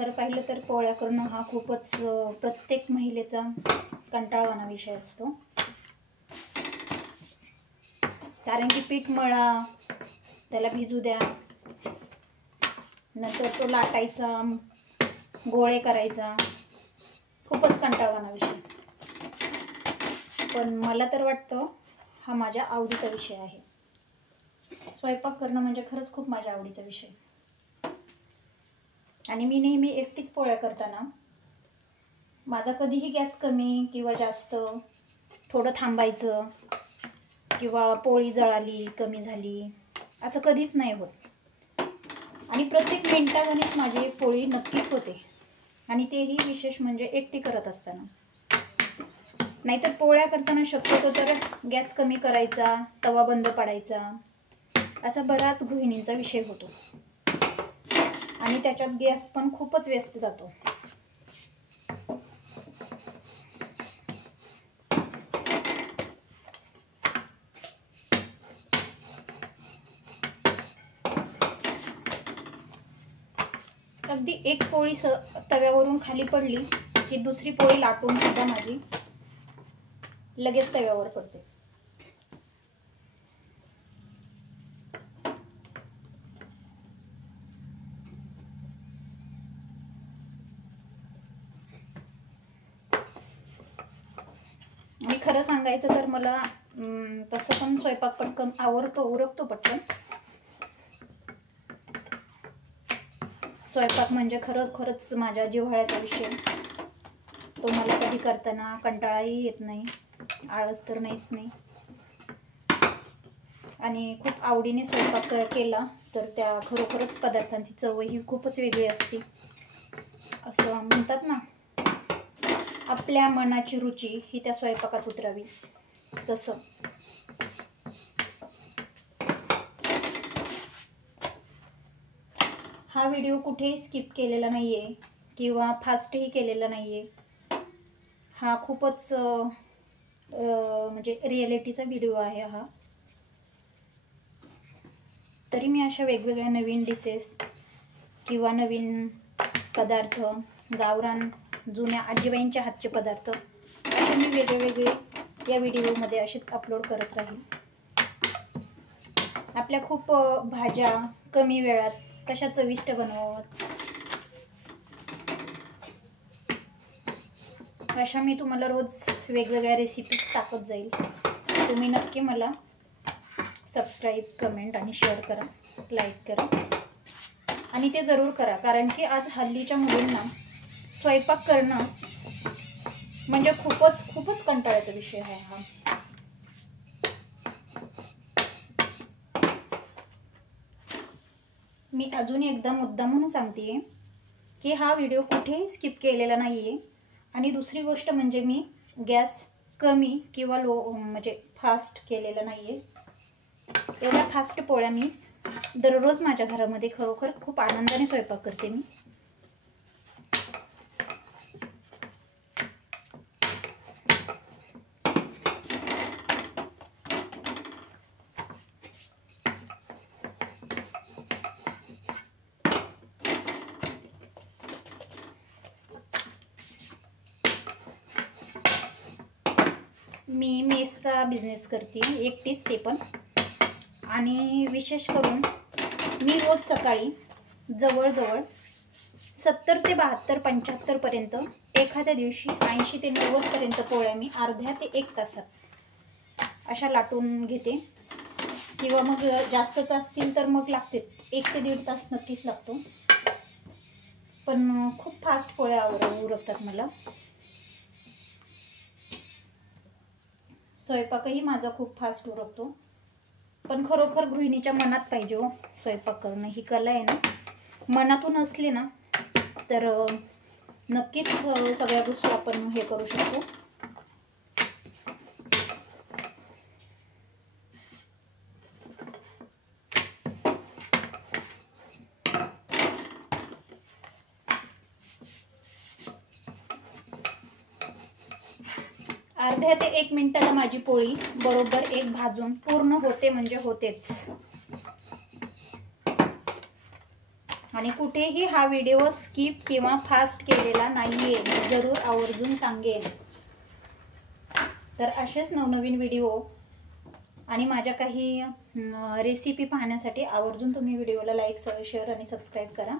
खरं पाहिलं तर पोळ्या करणं हा खूपच प्रत्येक महिलेचा कंटाळवाणा विषय असतो. कारण की पीठ मळा, त्याला भिजू द्या, नंतर तो लाटायचा, गोळे करायचा, खूपच कंटाळवाणा विषय. पण मला तर वाटतं हा माझ्या आवडीचा विषय आहे. स्वयंपाक करणं म्हणजे खरंच खूप माझ्या आवडीचा विषय. आणि मी नेहमी एकटीच पोळ्या करताना माझा कधीही गॅस कमी किंवा जास्त, थोडं थांबायचं किंवा पोळी जळाली, कमी झाली, असं कधीच नाही होत. आणि प्रत्येक मिनिटागणीच माझी पोळी नक्कीच होते. आणि तेही विशेष म्हणजे एकटी करत असताना. नाहीतर पोळ्या करताना शक्यतो तर गॅस कमी करायचा, तवा बंद पडायचा, असा बराच गृहिणींचा विषय होतो. आणि त्याच्यात गॅस पण खूपच वेस्ट जातो. अगदी एक पोळी तव्यावरून खाली पडली की दुसरी पोळी लाटून सुद्धा माझी लगेच तव्यावर पडते. आणि खरं सांगायचं तर मला तसं पण स्वयंपाक पटकन उरकतो पटकन. स्वयंपाक म्हणजे खरंच माझ्या जिव्हाळ्याचा विषय. तो मला कधी करताना कंटाळाही येत नाही, आळस तर नाहीच नाही. आणि खूप आवडीने स्वयंपाक केला तर त्या खरोखरच पदार्थांची चवही खूपच वेगळी असते. असं म्हणतात ना, आपल्या मनाची रुची ही त्या स्वयंपाकात उतरावी, तसं. हा व्हिडिओ कुठेही स्किप केलेला नाहीये किंवा फास्टही केलेला नाहीये. हा खूपच म्हणजे रिॲलिटीचा व्हिडिओ आहे हा. तरी मी अशा वेगवेगळ्या नवीन डिशेस किंवा नवीन पदार्थ, गावरान जुन्या आजीबाईंच्या हातचे पदार्थ असे मी वेगवेगळे या व्हिडिओमध्ये असेच अपलोड करत राहील. आपल्या खूप भाज्या कमी वेळात कशा चविष्ट बनवाव्यात अशा मी तुम्हाला रोज वेगवेगळ्या रेसिपी टाकत जाईल. तुम्ही नक्की मला सबस्क्राईब, कमेंट आणि शेअर करा, लाईक करा. आणि ते जरूर करा, कारण की आज हल्लीच्या मुलींना स्वयंपाक करणं म्हणजे खूपच कंटाळ्याचा विषय आहे हा. मी अजून एकदा मुद्दामून सांगतेय की हा व्हिडिओ कुठेही स्किप केलेला नाहीये. आणि दुसरी गोष्ट म्हणजे मी गॅस कमी किंवा लो म्हणजे फास्ट केलेला नाहीये. एवढ्या फास्ट पोळ्या मी दररोज माझ्या घरामध्ये खरोखर खूप आनंदाने स्वयंपाक करते मी. मी मेसचा बिझनेस करते एकटीच, ते पण. आणि विशेष करून मी रोज सकाळी जवळजवळ 70 ते 72, 75 पर्यंत, एखाद्या दिवशी 80 ते 90 पर्यंत पोळ्या मी अर्ध्या ते 1 तासात अशा लाटून घेते. किंवा मग जास्तच असतील तर मग लागते 1 ते 1.5 तास नक्कीच लागतो. पण खूप फास्ट पोळ्या उरकतात मला. स्वयंपाकही माझा खूप फास्ट उरकतो. पण खरोखर गृहिणीच्या मनात पाहिजे हो स्वयंपाक करणं. ही कला आहे ना, मनातून असली ना तर नक्कीच सगळ्या गोष्टी आपण हे करू शकतो. अर्ध्या ते 1 मिनिटाला माझी पोळी बरोबर एक भाजून पूर्ण होते म्हणजे होतेच. आणि कुठेही हा व्हिडिओ स्किप किंवा फास्ट केलेला नाही आहे, मी जरूर आवर्जून सांगेन. तर असेच नवनवीन व्हिडिओ आणि माझ्या काही रेसिपी पाहण्यासाठी आवर्जून तुम्ही व्हिडिओला लाईक, शेअर आणि सबस्क्राईब करा.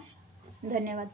धन्यवाद.